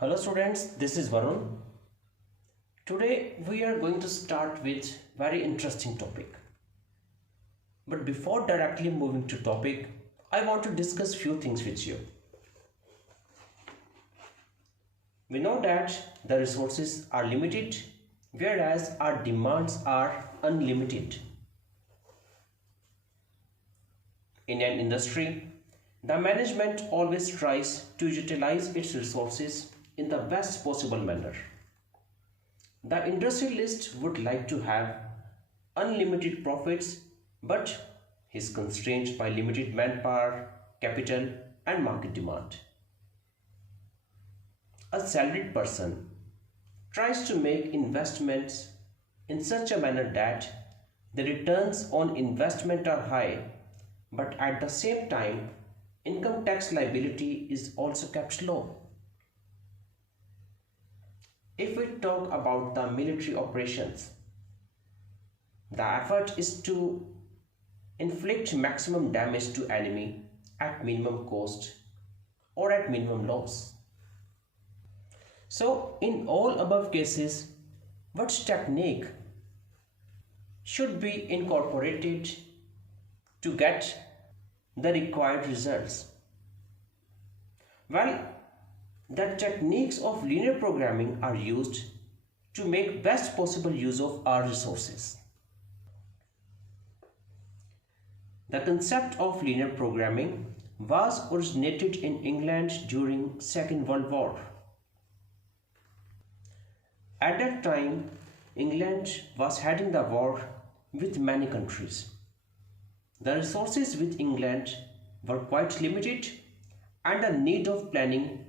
Hello students, this is Varun. Today we are going to start with very interesting topic. But before directly moving to topic, I want to discuss few things with you. We know that the resources are limited whereas our demands are unlimited. In an industry, the management always tries to utilize its resources in the best possible manner. The industrialist would like to have unlimited profits, but he is constrained by limited manpower, capital, and market demand. A salaried person tries to make investments in such a manner that the returns on investment are high, but at the same time, income tax liability is also kept low. If we talk about the military operations, the effort is to inflict maximum damage to enemy at minimum cost or at minimum loss. So in all above cases, what technique should be incorporated to get the required results? Well, the techniques of linear programming are used to make best possible use of our resources. The concept of linear programming was originated in England during Second World War. At that time, England was heading the war with many countries. The resources with England were quite limited and the need of planning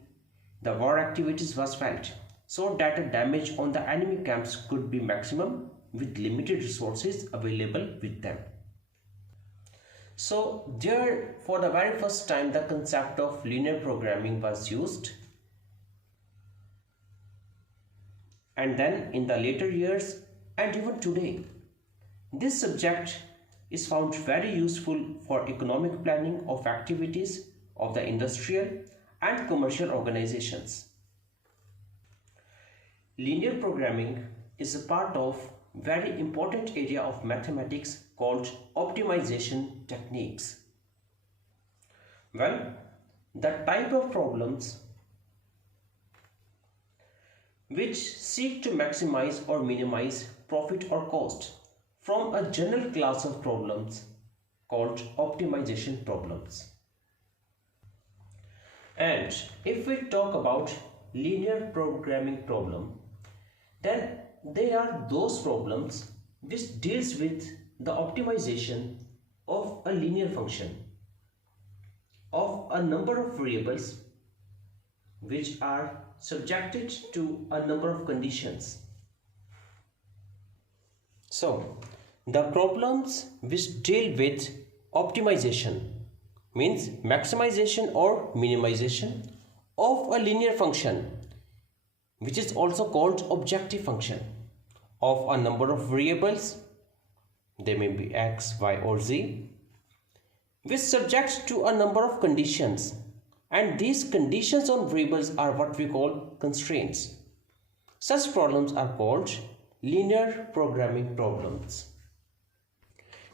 the war activities was felt so that the damage on the enemy camps could be maximum with limited resources available with them. So there, for the very first time, the concept of linear programming was used, and then in the later years and even today, this subject is found very useful for economic planning of activities of the industrial and commercial organizations. Linear programming is a part of very important area of mathematics called optimization techniques. Well, the type of problems which seek to maximize or minimize profit or cost from a general class of problems called optimization problems. And if we talk about linear programming problem, then they are those problems which deals with the optimization of a linear function of a number of variables which are subjected to a number of conditions. So, the problems which deal with optimization means maximization or minimization of a linear function, which is also called objective function, of a number of variables, they may be x, y or z, which subject to a number of conditions, and these conditions on variables are what we call constraints. Such problems are called linear programming problems.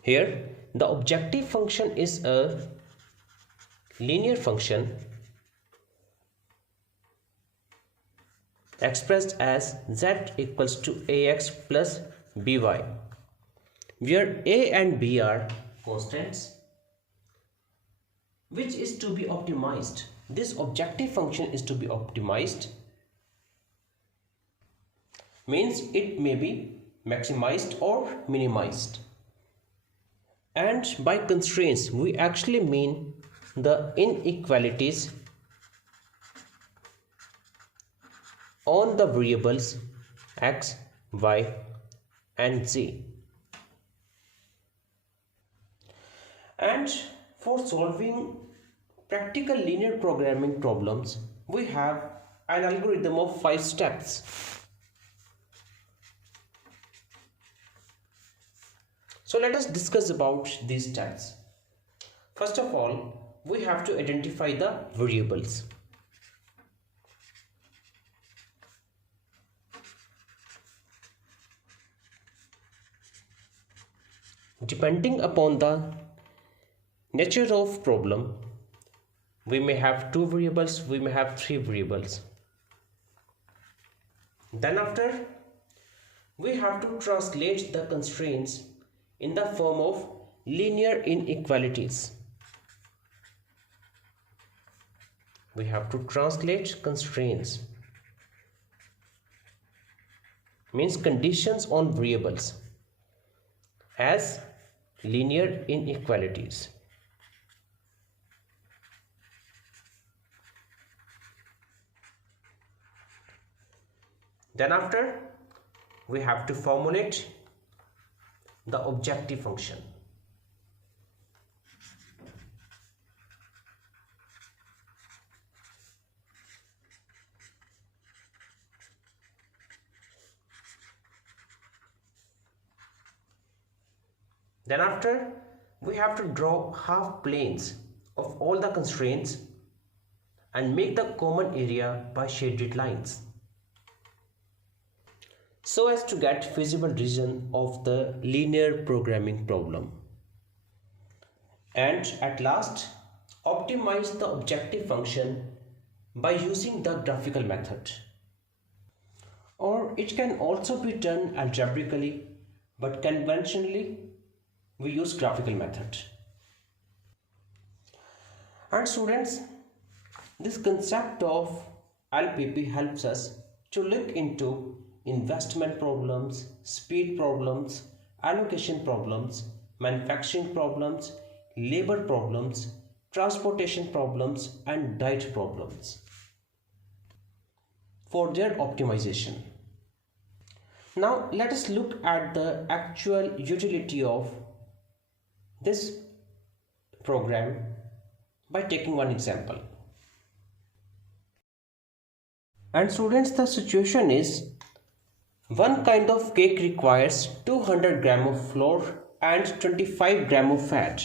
Here the objective function is a linear function expressed as z equals to ax plus by, where a and b are constants which is to be optimized. This objective function is to be optimized, means it may be maximized or minimized. And by constraints we actually mean the inequalities on the variables x, y and z. And for solving practical linear programming problems, we have an algorithm of 5 steps. So let us discuss about these steps. First of all, we have to identify the variables. Depending upon the nature of problem, we may have 2 variables, we may have 3 variables. Then after, we have to translate the constraints in the form of linear inequalities. We have to translate constraints, means conditions on variables, as linear inequalities. Then after, we have to formulate the objective function. Then after, we have to draw half planes of all the constraints and make the common area by shaded lines, so as to get feasible region of the linear programming problem. And at last, optimize the objective function by using the graphical method. Or it can also be done algebraically, but conventionally we use graphical method. And students, this concept of LPP helps us to look into investment problems, speed problems, allocation problems, manufacturing problems, labor problems, transportation problems, and diet problems for their optimization. Now let us look at the actual utility of this program by taking one example. And students, the situation is one kind of cake requires 200 gram of flour and 25 gram of fat,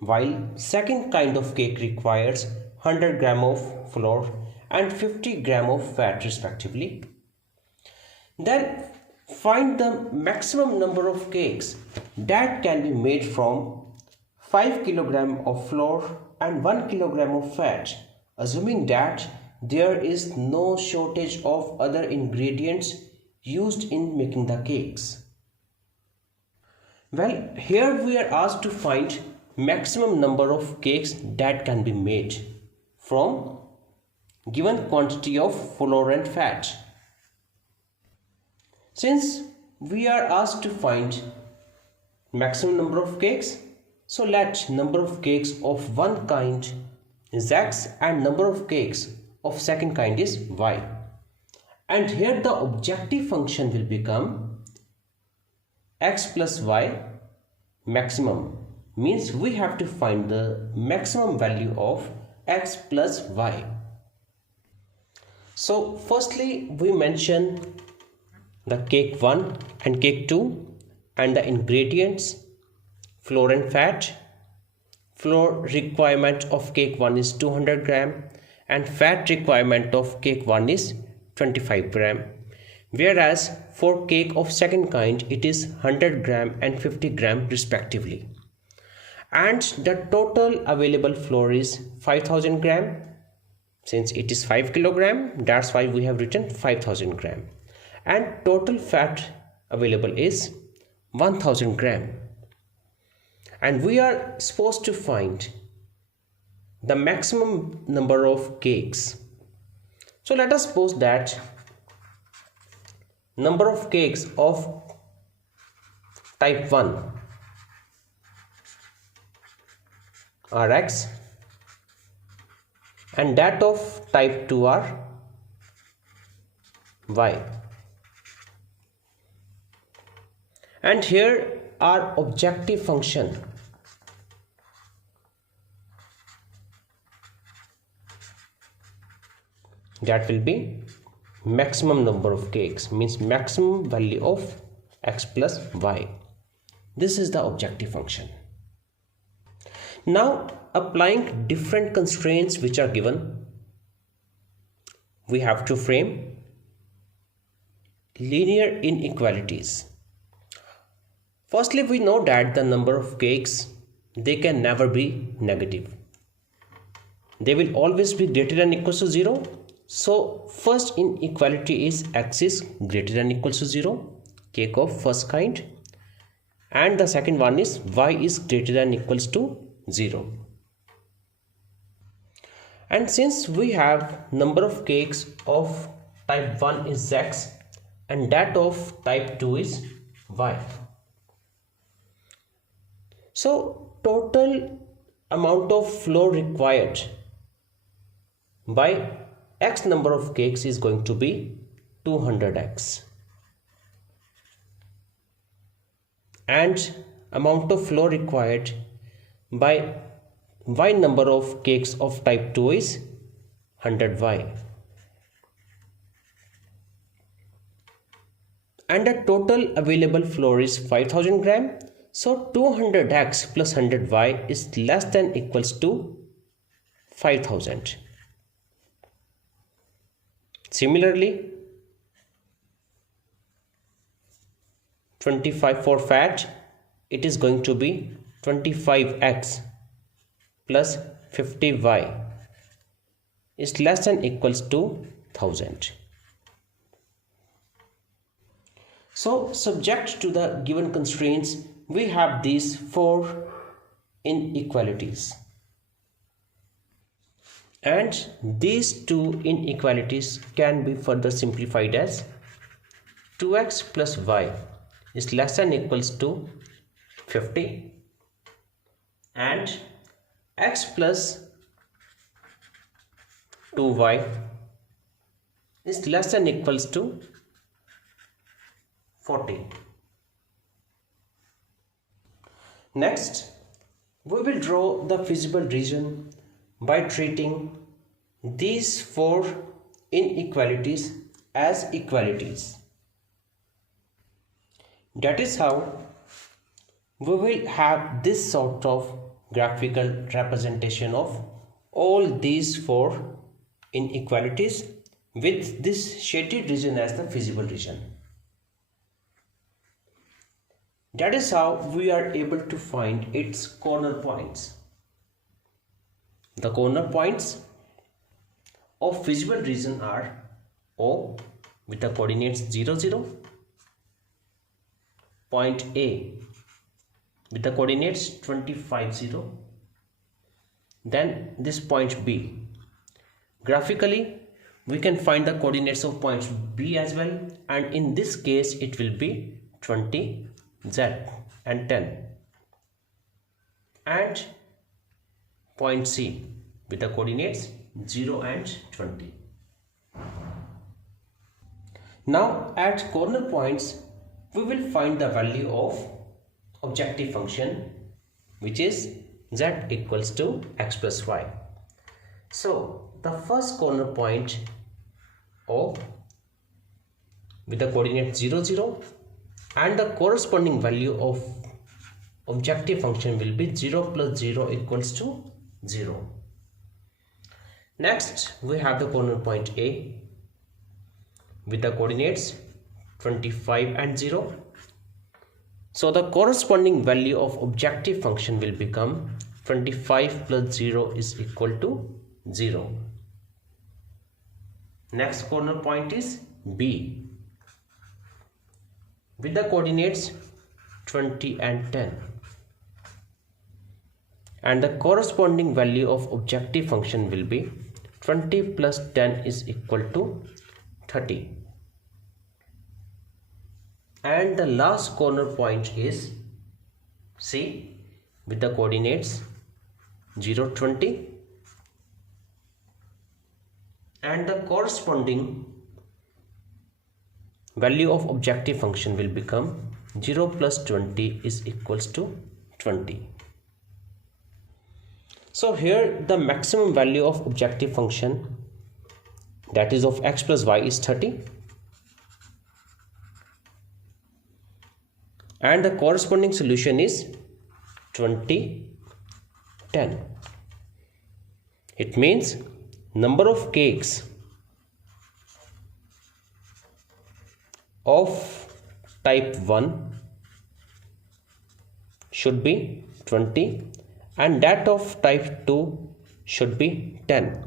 while second kind of cake requires 100 gram of flour and 50 gram of fat respectively. Then find the maximum number of cakes that can be made from 5 kg of flour and 1 kg of fat, assuming that there is no shortage of other ingredients used in making the cakes. Well, here we are asked to find maximum number of cakes that can be made from given quantity of flour and fat. Since we are asked to find maximum number of cakes, so let number of cakes of one kind is x and number of cakes of second kind is y. And here the objective function will become x plus y maximum, means we have to find the maximum value of x plus y. So firstly we mention the cake 1 and cake 2 and the ingredients flour and fat. Flour requirement of cake 1 is 200 gram and fat requirement of cake 1 is 25 gram, whereas for cake of second kind it is 100 gram and 50 gram respectively. And the total available flour is 5000 gram. Since it is 5 kilogram, that's why we have written 5000 gram. And total fat available is 1000 gram. And we are supposed to find the maximum number of cakes. So let us suppose that number of cakes of type 1 are x and that of type 2 are y. And here our objective function that will be maximum number of cakes, means maximum value of x plus y. This is the objective function. Now applying different constraints which are given, we have to frame linear inequalities. Firstly, we know that the number of cakes, they can never be negative. They will always be greater than equals to 0. So first inequality is x is greater than equals to 0, cake of first kind. And the second one is y is greater than equals to 0. And since we have number of cakes of type 1 is x and that of type 2 is y. So total amount of flour required by x number of cakes is going to be 200x. And amount of flour required by y number of cakes of type 2 is 100y. And the total available flour is 5000 gram. So 200x plus 100y is less than equals to 5000. Similarly, 25 for fat, it is going to be 25x plus 50y is less than equals to 1000. So subject to the given constraints, we have these four inequalities. And these two inequalities can be further simplified as 2x plus y is less than equals to 50 and x plus 2y is less than equals to 40. Next, we will draw the feasible region by treating these four inequalities as equalities. That is how we will have this sort of graphical representation of all these four inequalities with this shaded region as the feasible region. That is how we are able to find its corner points. The corner points of feasible region are O with the coordinates 0, 0, point A with the coordinates 25, 0, then this point B. Graphically, we can find the coordinates of points B as well, and in this case it will be 20, Z and 10, and point C with the coordinates 0 and 20. Now at corner points we will find the value of objective function, which is z equals to x plus y. So the first corner point O with the coordinate 0, 0 and the corresponding value of objective function will be 0 plus 0 equals to 0. Next we have the corner point A with the coordinates 25 and 0. So the corresponding value of objective function will become 25 plus 0 is equal to 0. Next corner point is B with the coordinates 20 and 10, and the corresponding value of objective function will be 20 plus 10 is equal to 30. And the last corner point is C with the coordinates 0, 20, and the corresponding value of objective function will become 0 plus 20 is equals to 20. So here the maximum value of objective function, that is of x plus y, is 30, and the corresponding solution is 20, 10. It means number of cakes of type 1 should be 20 and that of type 2 should be 10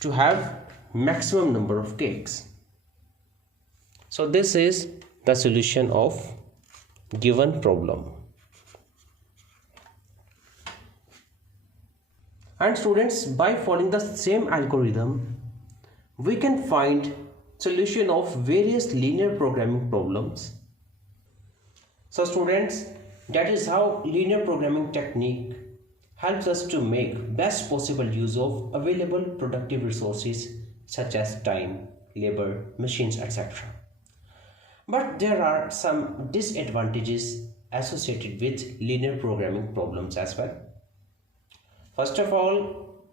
to have maximum number of cakes. So this is the solution of given problem. And students, by following the same algorithm, we can find solution of various linear programming problems. So students, that is how linear programming technique helps us to make best possible use of available productive resources such as time, labor, machines, etc. But there are some disadvantages associated with linear programming problems as well. First of all,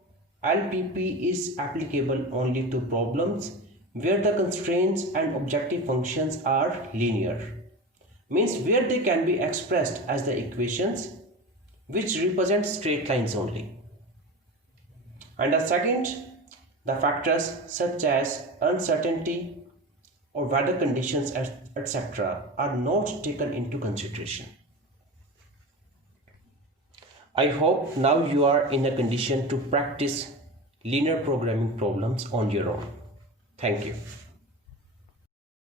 LPP is applicable only to problems where the constraints and objective functions are linear, means where they can be expressed as the equations which represent straight lines only. And the second, the factors such as uncertainty or weather conditions, etc. are not taken into consideration. I hope now you are in a condition to practice linear programming problems on your own. Thank you.